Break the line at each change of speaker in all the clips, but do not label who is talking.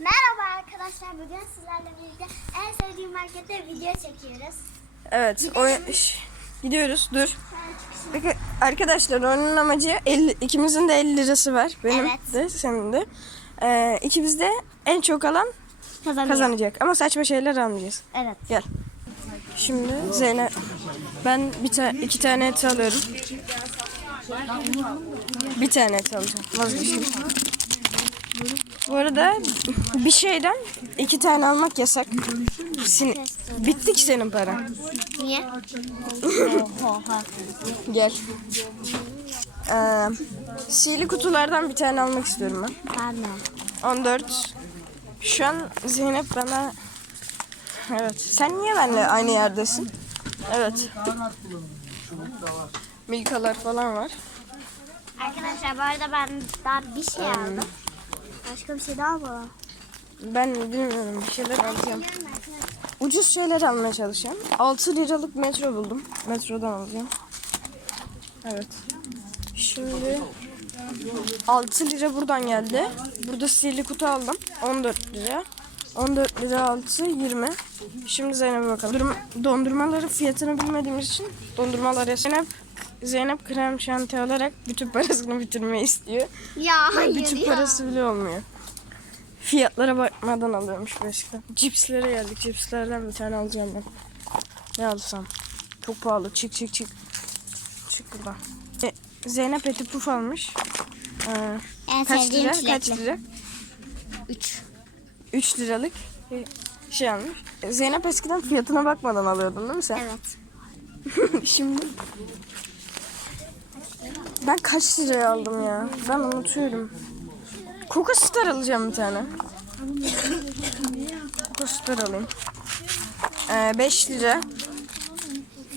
Merhaba arkadaşlar. Bugün sizlerle birlikte en sevdiğim markette video çekiyoruz.
Evet. O, gidiyoruz. Dur. Peki, arkadaşlar oyunun amacı 50, ikimizin de 50 lirası var. Benim
Evet.
de senin de. Ee, ikimiz de en çok alan
Kazanıyor.
kazanacak. Ama saçma şeyler almayacağız.
Evet.
Gel. Şimdi Zeynep ben bir ta iki tane et alıyorum. Bir tane et alacağım. Vazgeçtim. Bu arada bir şeyden iki tane almak yasak. Sin Bitti ki senin paran.
Niye?
Gel. Ee, sihirli kutulardan bir tane almak istiyorum ben.
Ben de.
14. Şu an Zeynep bana... Evet. Sen niye benimle aynı yerdesin? Evet. Milkalar falan var.
Arkadaşlar bu arada ben daha bir şey aldım. Başka bir şey daha var.
Ben bilmiyorum bir şeyler alacağım. Ucuz şeyler almaya çalışacağım. 6 liralık metro buldum. Metrodan alacağım. Evet. Şimdi 6 lira buradan geldi. Burada sihirli kutu aldım. 14 lira. 14 lira 6 20. Şimdi Zeynep'e bakalım. Dondurma- dondurmaların fiyatını bilmediğimiz için dondurmalar Zeynep Zeynep krem şanti alarak bütün parasını bitirmeyi istiyor.
Ya hayır
Bütün
ya.
parası bile olmuyor. Fiyatlara bakmadan alıyormuş başka. Cipslere geldik. Cipslerden bir tane alacağım ben. Ne alsam? Çok pahalı. Çık çık çık. Çık buradan. E, Zeynep eti puf almış. Ee,
En
kaç lira?
çilekli.
Kaç lira?
3.
3 liralık şey almış. E, Zeynep eskiden fiyatına bakmadan alıyordun değil mi sen?
Evet.
Şimdi ben kaç liraya aldım ya? Ben unutuyorum. Coca Star alacağım bir tane. Coca Star alayım. 5 lira.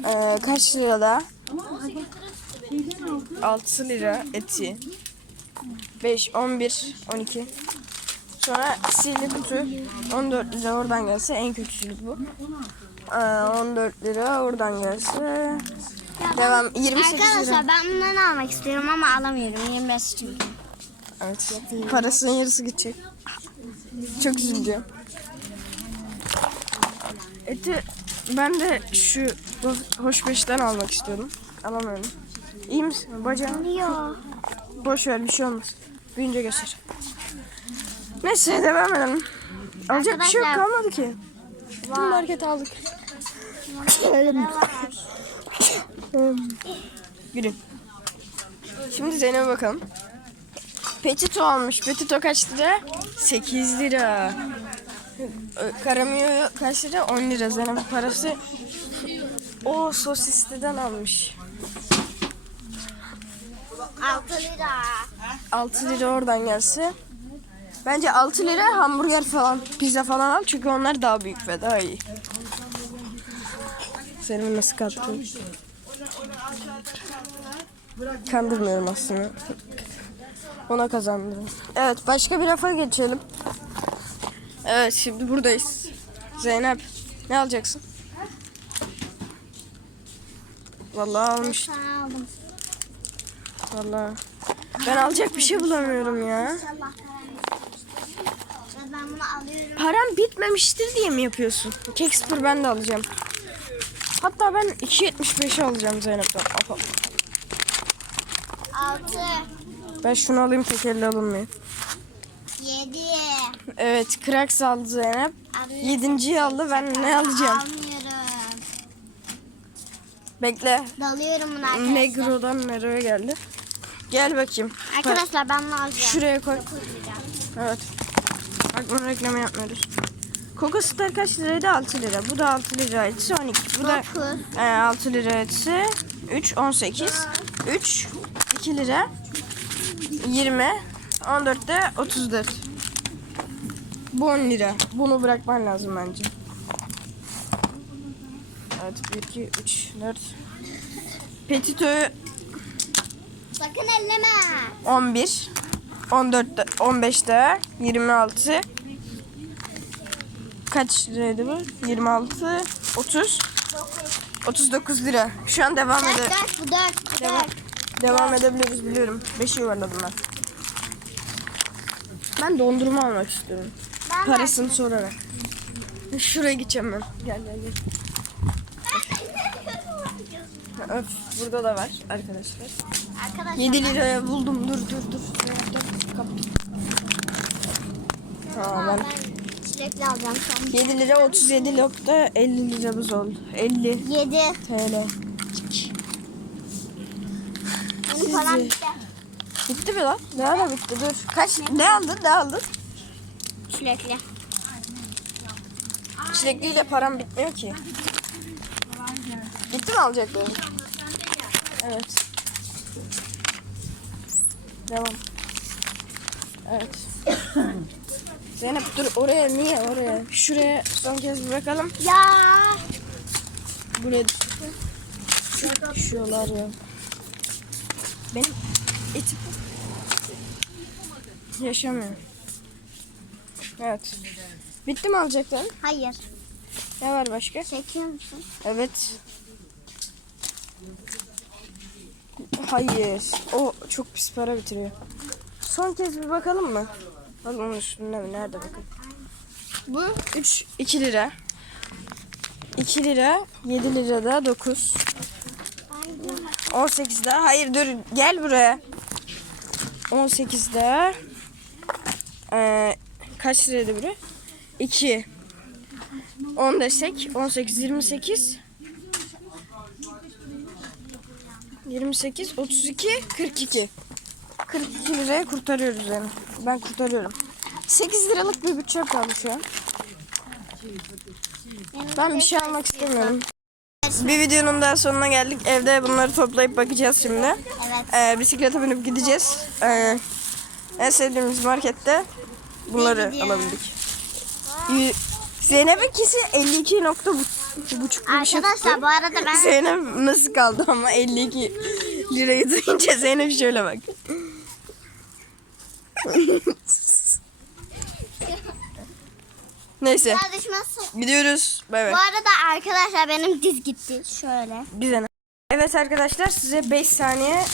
Ee, kaç lira da? 6 lira eti. 5, 11, 12. Sonra sihirli kutu 14 lira oradan gelse en kötüsü bu. Ee, 14 lira oradan gelse. Devam 28 lira.
Arkadaşlar ben bundan almak istiyorum ama alamıyorum. 25 çünkü.
Evet. Parasının yarısı gidecek. Çok üzüleceğim. Eti ben de şu hoş beşten almak istiyorum. Alamıyorum. İyi misin? Bacağın
Yok.
boş ver bir şey olmaz. Büyünce geçer. Neyse devam edelim. Alacak bir şey yok kalmadı ki. Bütün market aldık. Gülün. Şimdi Zeynep'e bakalım. Petito almış. Petito kaç lira? 8 lira. Karamiyo kaç lira? 10 lira. Zeynep'in parası. O sosisliden almış.
6 lira.
6 lira oradan gelse. Bence 6 lira hamburger falan, pizza falan al. Çünkü onlar daha büyük ve daha iyi. Senin nasıl kattın? Kandırmıyorum aslında. Ona kazandım. Evet başka bir rafa geçelim. Evet şimdi buradayız. Zeynep ne alacaksın? Vallahi almış. Vallahi. Ben alacak bir şey bulamıyorum ya.
Ben bunu alıyorum.
Param bitmemiştir diye mi yapıyorsun? Kek sıfır ben de alacağım. Hatta ben 2.75'i alacağım Zeynep'ten. Aha.
6,
Ben şunu alayım tek elle alınmıyor.
7.
Evet Krax aldı Zeynep. Yedinciyi aldı ben ne alacağım?
Almıyorum.
Bekle.
Dalıyorum bunu arkadaşlar.
Negro'dan Nero'ya geldi. Gel bakayım.
Arkadaşlar ben bunu alacağım.
Şuraya koy. Evet. Bak bunu reklamı yapmıyoruz. Coca Star kaç liraydı? 6 lira. Bu da 6 lira etse 12. Bu da e, 6 lira etse 3 18. 3 2 lira 20 14 de 34. Bu 10 lira. Bunu bırakman lazım bence. Evet 1 2 3 4 Petito'yu
Sakın elleme.
11 14 de- 15 de 26 kaç liraydı bu? 26 30 39 lira. Şu an devam ede
dört bu dört. Bu
devam,
dört.
devam edebiliriz biliyorum. 5 yuvarladım ben. Ben dondurma almak istiyorum.
Ben
Parasını sorarak. Şuraya gideceğim ben. Gel gel gel. Öf burada da var arkadaşlar.
Arkadaşlar
7 liraya buldum. Dur dur dur. Tamam ben
çilekli alacağım son.
7 lira 37.50 liramız oldu. 50
7.
TL.
Benim param bitti.
Bitti mi lan? Ne ara bitti? Dur. Kaç? Ne aldın? Ne aldın?
Çilekli.
Çilekliyle param bitmiyor ki. Bitti mi alacakların? Evet. Devam. Evet. Zeynep dur oraya niye oraya? Şuraya son kez bir bakalım.
Ya.
Bu ne? Düşüyorlar ya. Benim etim yaşamıyor. Evet. Bitti mi alacakların?
Hayır.
Ne var başka?
Çekiyor musun?
Evet. Hayır. O çok pis para bitiriyor. Son kez bir bakalım mı? Al onun üstünde mi? Nerede bakın? Bu 3 2 lira. 2 lira, 7 lira da 9. 18 daha. Hayır dur gel buraya. 18 daha. Ee, kaç liraydı biri? 2. 10 desek 18 28 28 32 42 42 liraya kurtarıyoruz yani. Ben kurtarıyorum. 8 liralık bir bütçe kaldı şu an. Ben bir şey almak istemiyorum. Bir videonun daha sonuna geldik. Evde bunları toplayıp bakacağız şimdi.
Evet.
Ee, bisiklete binip gideceğiz. Ee, en sevdiğimiz markette bunları alabildik. Y- Zeynep'inkisi 52 nokta bu- buçuk bir şey
Arkadaşlar
tuttu.
bu arada ben
Zeynep nasıl kaldı ama 52 lirayı duyunca Zeynep şöyle bak. Neyse gidiyoruz. Bay bay.
Bu arada arkadaşlar benim diz gitti. Şöyle.
Bize ne? Evet arkadaşlar size 5 saniye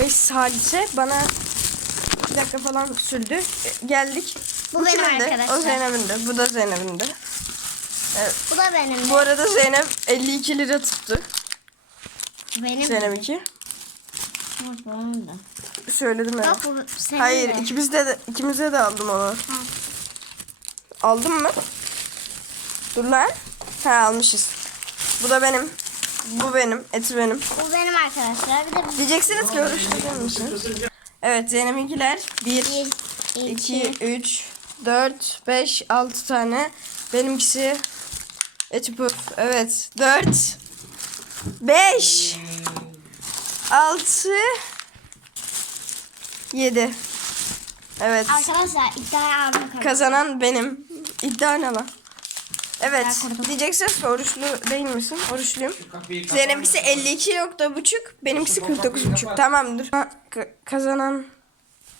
5 salise bana 2 dakika falan sürdü. E, Geldik.
Bu benim
kimin de?
arkadaşlar.
O Zeynep'in de. Bu da Zeynep'in de.
Bu da benim.
Bu arada Zeynep 52 lira tuttu.
benim. Da.
Söyledim ya.
Bak
Hayır
de.
ikimizde de ikimize de aldım onu. Aldın mı? Dur lan. Ha almışız. Bu da benim. Bu benim. Eti benim.
Bu benim arkadaşlar. Bir de bu.
Diyeceksiniz ki tutuyor musunuz? Evet Zeynep'inkiler 1,
Bir,
2, 3, 4, 5, 6 tane. Benimkisi eti puf. Evet 4, 5, 6, 7. Evet.
Arkadaşlar iddiaya aldım.
Kazanan benim. İddia ne lan? Evet. Ki oruçlu değil misin? Oruçluyum. Zeynep'kisi 52 nokta buçuk. Benimkisi 49 buçuk. Tamamdır. Ha, ka- kazanan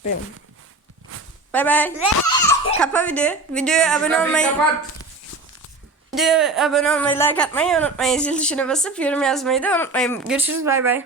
benim. Bay bay. Kapa video. Videoya abone olmayı, videoya abone olmayı, like atmayı unutmayın. Zil tuşuna basıp yorum yazmayı da unutmayın. Görüşürüz. Bay bay.